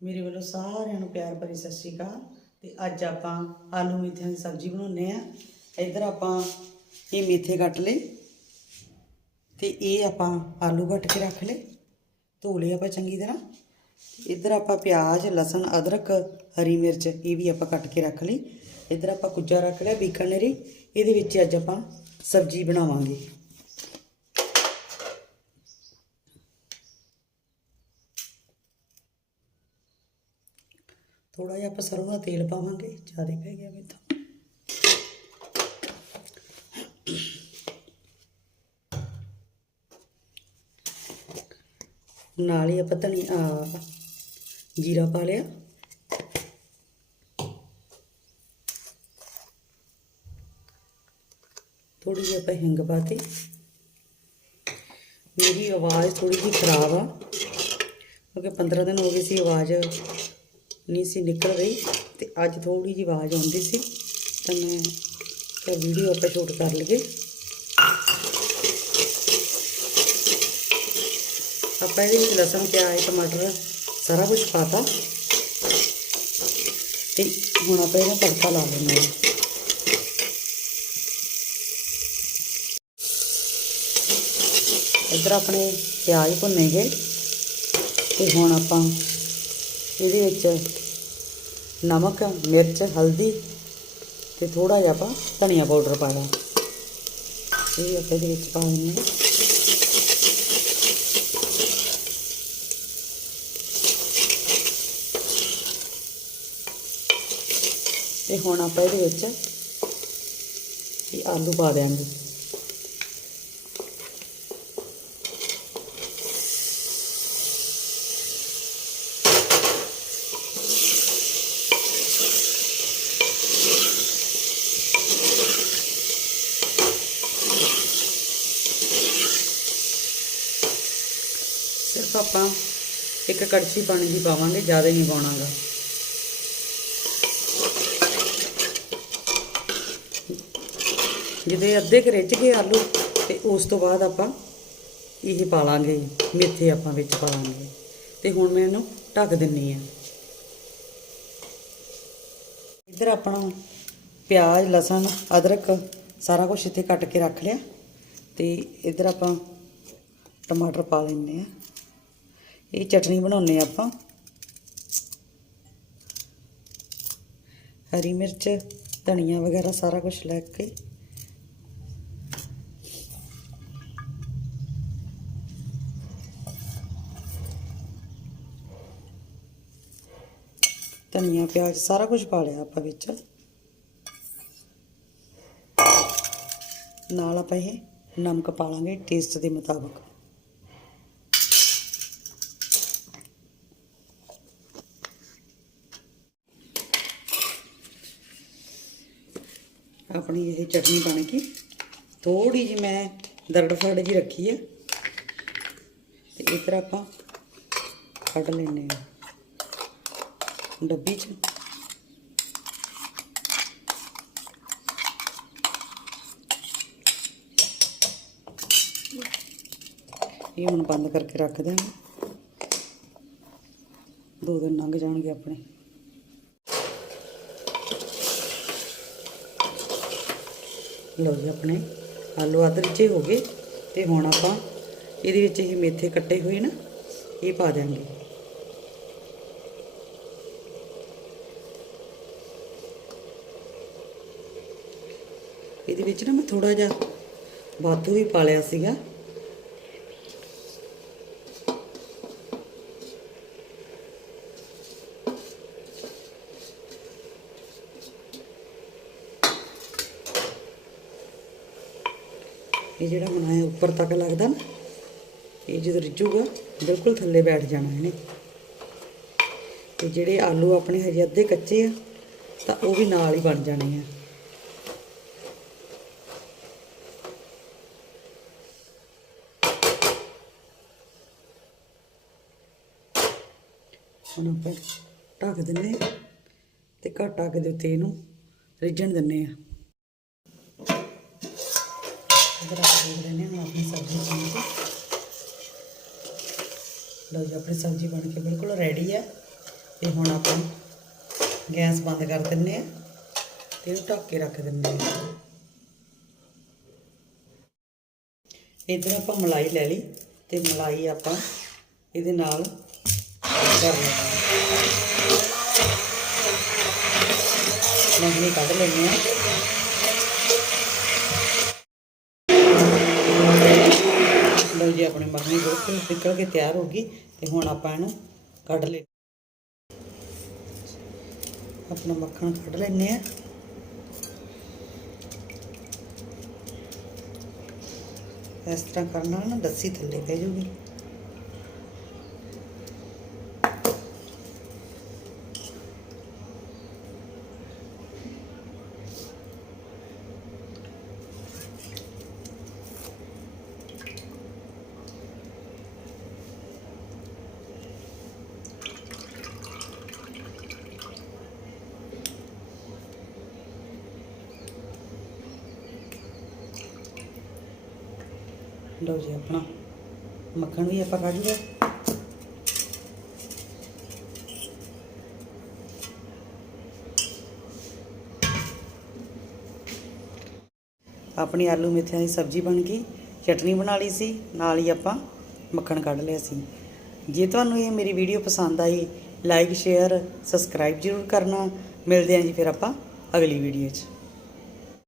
ਮੇਰੇ ਵੱਲੋਂ ਸਾਰਿਆਂ ਨੂੰ ਪਿਆਰ ਭਰੀ ਸਤਿ ਸ਼੍ਰੀ ਅਕਾਲ। ਤੇ ਅੱਜ ਆਪਾਂ ਆਲੂ ਮੇਥਿਆਂ ਦੀ ਸਬਜ਼ੀ ਬਣਾਉਨੇ ਆ ਇੱਧਰ ਆਪਾਂ ਇਹ ਮੇਥੇ ਕੱਟ ਲਏ ਤੇ ਇਹ ਆਪਾਂ ਆਲੂ ਕੱਟ ਕੇ ਰੱਖ ਲਏ। ਧੋ ਲਏ ਆਪਾਂ ਚੰਗੀ ਤਰ੍ਹਾਂ। ਇੱਧਰ ਆਪਾਂ ਪਿਆਜ਼, ਲਸਣ, ਅਦਰਕ, ਹਰੀ ਮਿਰਚ ਇਹ ਵੀ ਆਪਾਂ ਕੱਟ ਕੇ ਰੱਖ ਲਈ। ਇੱਧਰ ਆਪਾਂ ਕੁੱਜਾ ਰੱਖ ਲਿਆ ਬੀਕਾਨੇਰੀ ਇਹਦੇ ਵਿੱਚ ਅੱਜ ਆਪਾਂ ਸਬਜ਼ੀ ਬਣਾਵਾਂਗੇ। ਥੋੜਾ ਜਿਹਾ ਆਪਾਂ ਸਰੋਂ ਦਾ ਤੇਲ ਪਾਵਾਂਗੇ, ਜ਼ਿਆਦਾ ਪੈ ਗਿਆ ਮੇਰੇ ਤੋਂ ਨਾਲ ਹੀ ਆਪਾਂ ਧਨੀ ਆ ਜੀਰਾ ਪਾ ਲਿਆ। ਥੋੜੀ ਜਿਹੀ ਆਪਾਂ ਹਿੰਗ ਪਾਤੀ। ਮੇਰੀ ਆਵਾਜ਼ ਥੋੜੀ ਜਿਹੀ ਖਰਾਬ ਆ, ਕਿਉਂਕਿ 15 ਦਿਨ ਹੋ ਗਏ ਸੀ ਆਵਾਜ਼ ਨਹੀਂ ਸੀ ਨਿਕਲ ਰਹੀ ਤੇ ਅੱਜ ਥੋੜੀ ਜਿਹੀ ਆਵਾਜ਼ ਆਉਂਦੀ ਸੀ ਤਾਂ ਮੈਂ ਕਿਹਾ ਵੀਡੀਓ ਆਪਾਂ ਸ਼ੂਟ ਕਰ ਲਈਏ। ਆਪਾਂ ਇਹਦੇ ਵਿੱਚ ਲਸਣ, ਪਿਆਜ਼, ਟਮਾਟਰ ਸਾਰਾ ਕੁਝ ਪਾਤਾ ਤੇ ਹੁਣ ਆਪਾਂ ਇਹਦਾ ਤੜਕਾ ਲਾ ਲੈਂਦੇ ਹਾਂ। ਇੱਧਰ ਆਪਣੇ ਪਿਆਜ਼ ਭੁੰਨੇ ਗਏ ਤੇ ਹੁਣ ਆਪਾਂ ਇਹਦੇ ਵਿੱਚ ਨਮਕ, ਮਿਰਚ, ਹਲਦੀ ਤੇ ਥੋੜਾ ਜਿਹਾ ਆਪਾਂ ਧਨੀਆ ਪਾਊਡਰ ਪਾਇਆ ਇਹ ਆਪਾਂ ਇਹਦੇ ਵਿੱਚ ਪਾ ਦਿੰਦੇ ਹਾਂ। ਤੇ ਹੁਣ ਆਪਾਂ ਇਹਦੇ ਵਿੱਚ ਇਹ ਆਲੂ ਪਾ ਦਿਆਂਗੇ। ਸਿਰਫ ਆਪਾਂ ਇੱਕ ਕੜਛੀ ਪਾਣੀ ਦੀ ਪਾਵਾਂਗੇ, ਜ਼ਿਆਦਾ ਨਹੀਂ ਪਾਉਣਾਗਾ। ਜਿਹਦੇ ਅੱਧੇ ਕੁ ਰਿੱਝ ਗਏ ਆਲੂ, ਤੇ ਉਸ ਤੋਂ ਬਾਅਦ ਆਪਾਂ ਇਹ ਪਾ ਲਾਂਗੇ ਮੇਥੇ ਆਪਾਂ ਵਿੱਚ ਪਾ ਲਾਂਗੇ ਤੇ ਹੁਣ ਮੈਂ ਇਹਨੂੰ ਢੱਕ ਦਿੰਨੀ ਆ। ਇੱਧਰ ਆਪਣਾ ਪਿਆਜ਼, ਲਸਣ, ਅਦਰਕ ਸਾਰਾ ਕੁਝ ਇੱਥੇ ਕੱਟ ਕੇ ਰੱਖ ਲਿਆ। ਤੇ ਇੱਧਰ ਆਪਾਂ ਟਮਾਟਰ ਪਾ ਲੈਂਦੇ ਆ। ਇਹ ਚਟਨੀ ਬਣਾਉਨੇ ਆ ਆਪਾਂ। ਹਰੀ ਮਿਰਚ, ਧਨੀਆ ਵਗੈਰਾ ਸਾਰਾ ਕੁਝ ਲੈ ਕੇ। ਧਨੀਆ, ਪਿਆਜ਼ ਸਾਰਾ ਕੁਝ ਪਾ ਲਿਆ ਆਪਾਂ ਵਿੱਚ। ਨਾਲ ਆਪਾਂ ਇਹ ਨਮਕ ਪਾ ਲਾਂਗੇ ਟੇਸਟ ਦੇ ਮੁਤਾਬਕ। ਆਪਣੀ ਇਹ ਚਟਨੀ ਬਣ ਗਈ। ਥੋੜੀ ਜਿਹੀ ਮੈਂ ਦਰੜ ਫੜ ਜੀ ਰੱਖੀ ਹੈ ਤੇ ਇਧਰ ਆਪਾਂ ਕੱਢ ਲੈਨੇ ਆ ਡੱਬੀ 'ਚ। ਇਹ ਹੁਣ ਬੰਦ ਕਰਕੇ ਰੱਖ ਦਿਆਂਗੇ। ਦੋ ਦਿਨ ਲੰਘ ਜਾਣਗੇ ਆਪਣੇ। ਲਓ ਜੀ ਆਪਣੇ ਆਲੂ ਅੱਧ ਰਿੱਝੇ ਹੋ ਗਏ ਤੇ ਹੁਣ ਆਪਾਂ ਇਹਦੇ ਵਿੱਚ ਇਹ ਮੇਥੇ ਕੱਟੇ ਹੋਏ ਨਾ, ਇਹ ਪਾ ਦਿਆਂਗੇ। ਇਹਦੇ ਵਿੱਚ ਨਾ ਮੈਂ ਥੋੜਾ ਜਿਹਾ ਵਾਧੂ ਵੀ ਪਾ ਲਿਆ ਸੀਗਾ। ਇਹ ਜਿਹੜਾ ਹੁਣ ਆਇਆ ਉੱਪਰ ਤੱਕ ਲੱਗਦਾ ਨਾ, ਇਹ ਜਦੋਂ ਰਿੱਝੂਗਾ, ਬਿਲਕੁਲ ਥੱਲੇ ਬੈਠ ਜਾਣਾ ਇਹਨੇ। ਤੇ ਜਿਹੜੇ ਆਲੂ ਆਪਣੇ ਹਜੇ ਅੱਧੇ ਕੱਚੇ ਆ, ਤਾਂ ਉਹ ਵੀ ਨਾਲ ਹੀ ਬਣ ਜਾਣੇ ਆ। ਹੁਣ ਆਪਾਂ ਢੱਕ ਦਿੰਨੇ ਆ ਤੇ ਘੱਟ ਢੱਕ ਦੇ ਉੱਤੇ ਇਹਨੂੰ ਰਿੱਝਣ ਦਿੰਨੇ ਆ। ਇਧਰ ਆਪਾਂ ਦੇਖ ਰਹੇ ਹਾਂ ਆਪਣੀ ਸਬਜ਼ੀ ਬਣ ਕੇ ਲਓ ਜੀ ਆਪਣੀ ਸਬਜ਼ੀ ਬਣ ਕੇ ਬਿਲਕੁਲ ਰੈਡੀ ਹੈ ਤੇ ਹੁਣ ਆਪਾਂ ਗੈਸ ਬੰਦ ਕਰ ਦਿੰਨੇ ਆ ਤੇ ਇਹਨੂੰ ਢੱਕ ਕੇ ਰੱਖ ਦਿੰਨੇ ਆ ਇਧਰ ਆਪਾਂ ਮਲਾਈ ਲੈ ਲਈ ਤੇ ਮਲਾਈ ਆਪਾਂ ਇਹਦੇ ਨਾਲ ਕਰ ਲੈਂਦੇ ਮੱਖਣੀ ਕੱਢ ਲੈਂਦੇ ਆ ਲਓ ਜੀ ਆਪਣੀ ਮੱਖਣੀ ਬਿਲਕੁਲ ਨਿਕਲ ਕੇ ਤਿਆਰ ਹੋ ਗਈ ਤੇ ਹੁਣ ਆਪਾਂ ਇਹਨੂੰ ਕੱਢ ਲੈ ਆਪਣਾ ਮੱਖਣ ਕੱਢ ਲੈਂਦੇ ਆ ਇਸ ਤਰ੍ਹਾਂ ਕਰਨ ਨਾਲ ਨਾ ਲੱਸੀ ਥੱਲੇ ਪੈ ਜੂਗੀ ਲਓ ਜੀ ਆਪਣਾ ਮੱਖਣ ਵੀ ਆਪਾਂ ਕੱਢ ਲਿਆ। ਆਪਣੀ ਆਲੂ ਮੇਥਿਆਂ ਦੀ ਸਬਜ਼ੀ ਬਣ ਗਈ, ਚਟਨੀ ਬਣਾ ਲਈ ਸੀ, ਨਾਲ ਹੀ ਆਪਾਂ ਮੱਖਣ ਕੱਢ ਲਿਆ ਸੀ। ਜੇ ਤੁਹਾਨੂੰ ਇਹ ਮੇਰੀ ਵੀਡੀਓ ਪਸੰਦ ਆਈ ਲਾਈਕ ਸ਼ੇਅਰ ਸਬਸਕ੍ਰਾਈਬ ਜ਼ਰੂਰ ਕਰਨਾ। ਮਿਲਦੇ ਹਾਂ ਜੀ ਫਿਰ ਆਪਾਂ ਅਗਲੀ ਵੀਡੀਓ 'ਚ।